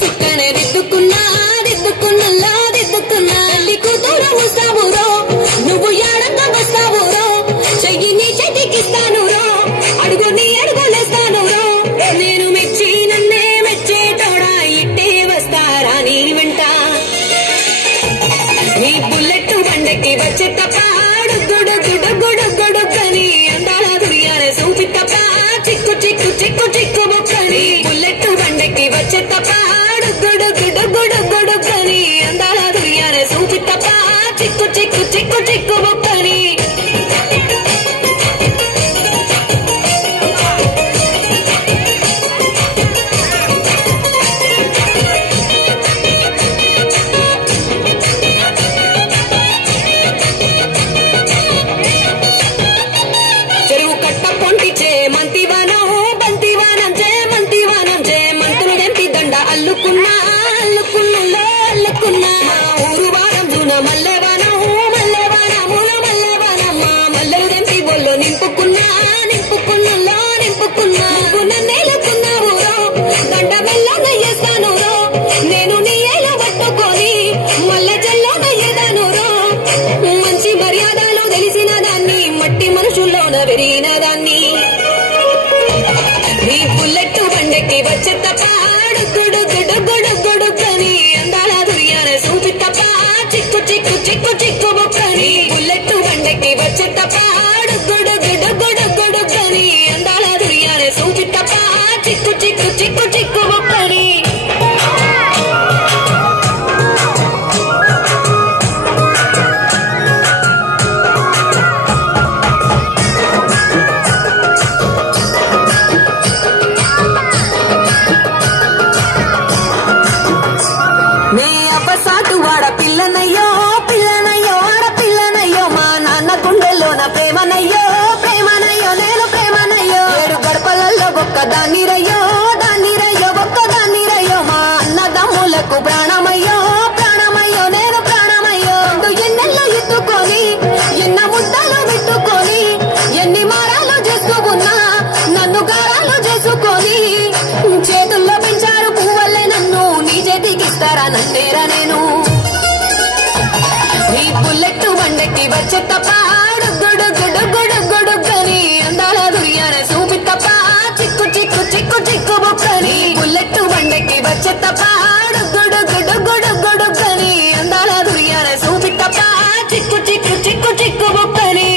సుక్కనే దిద్దుకున్నా దిద్దుకున్నల్లా దిద్దుకున్నా తల్లి కూతురు ముస్తావురో నువ్వు యాడంగా వస్తావురో చెయ్యి నీ చేతికిస్తాను రో అడుగు నీ అడుగులేస్తాను రో నేను మెచ్చి నన్నే మెచ్చేటోడా ఇట్టే వస్తారా నీ వెంట నీ బుల్లెట్ బండకి వచ్చే తప్ప గుడుగుడుగుడుగుడుగని అందాల దుర్యానే సూపి తప్ప చిక్కు చిక్కు చిక్కు చిక్కు బొక్కని బుల్లెట్ బండకి వచ్చే తప్ప గుడుగుడుగుడుగుడుగని అందాల దుర్యానే సూపి తప్ప చిక్కు చిక్కు చిక్కు చిక్కు బొక్కని మంచి మర్యాదలో తెలిసిన దాన్ని మట్టి మనుషుల్లోన పెరిగిన దాన్ని నీ బుల్లెట్ బండకి వచ్చే తప్ప గుడుగుడుగుడుగుడుగని అందాల దుర్యానే సూపి తప్ప చిక్కు చిక్కు చిక్కు చిక్కు బొక్కని బుల్లెట్ బండకి వచ్చే తప్ప గుడుగుడుగుడుగుడుగని అందాల దుర్యానే సూపి తప్ప చిక్కు చిక్కు చిక్కు చిక్కు బొక్కని పిల్లనయ్యో పిల్లనయ్యో ఆడపిల్లనయ్యో మా నాన్న గుండెల్లోన ప్రేమనయ్యో ప్రేమనయ్యో నేను ప్రేమనయ్యో 7 గడపలలో ఒక్కదాన్ని రయ్యో దాన్ని రయ్యో ఒక్కదాన్ని రయ్యో మా అన్నదమ్ములకు ప్రాణమయ్యో ప్రాణమయ్యో నేను ప్రాణమయ్యో ఎన్నెల్లో ఎత్తుకొని ఎన్న ముద్దలు పెట్టుకొని ఎన్ని మారాలు చేసుకున్నా నన్ను గారాలు చేసుకొని చేతుల్లో పెంచారు పువ్వల్లే నన్ను నీ చేతికిస్తారా నన్నేరా నేను నీ బుల్లెట్ బండకి వచ్చే తప్ప గుడుగుడుగుడుగుడుగని అందాల దుర్యానే సూపి తప్ప చిక్కు చిక్కు చిక్కు చిక్కు బొక్కని బుల్లెట్ బండకి వచ్చే తప్ప గుడుగుడుగుడుగుడుగని అందాల దుర్యానే సూపి తప్ప చిక్కు చిక్కు చిక్కు చిక్కు బొక్కని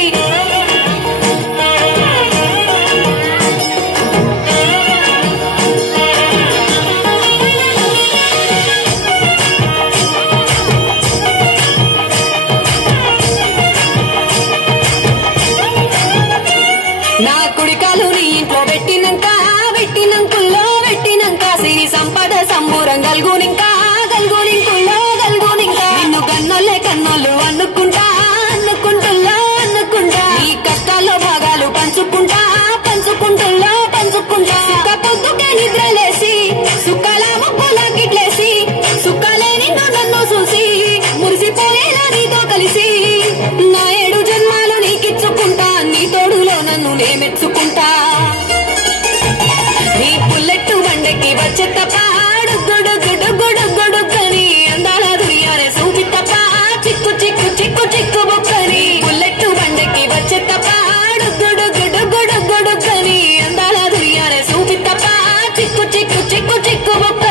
నా కుడికాలు నీ ఇంట్లో పెట్టినంకుల్లో పెట్టినంక సిరి సంపద సంబూరం గల్గునింకా గల్గునింకుల్లో గల్గునింకా నిన్ను కన్నోళ్ళే కన్నోళ్ళు అనుకుంటా అనుకుంటుల్లో అనుకుంటా ఈ కష్టాల్లో భాగాలు పంచుకుంటా పంచుకుంటుల్లో పంచుకుంటా సుఖ పొద్దుకే నిద్రలేసి సుఖాల ముక్కులా గిట్లేసి సుఖాలే నిన్ను నన్ను చూసి మురిసిపోయేలా నీతో కలిసి నా 7 జన్మాలు నీకిచ్చుకుంటా నీ తోడులో నన్ను నే మెచ్చుకుంటా నీ బుల్లెట్ బండకి వచ్చే తప్ప గుడుగుడుగుడుగుడుగని అందాల దుర్యానే సూపి తప్ప చిక్కు చిక్కు చిక్కు చిక్కు బొక్కని బుల్లెట్ బండకి వచ్చే తప్ప గుడుగుడుగుడుగుడుగని అందాల దుర్యానే సూపి తప్ప చిక్కు చిక్కు చిక్కు చిక్కు బొక్క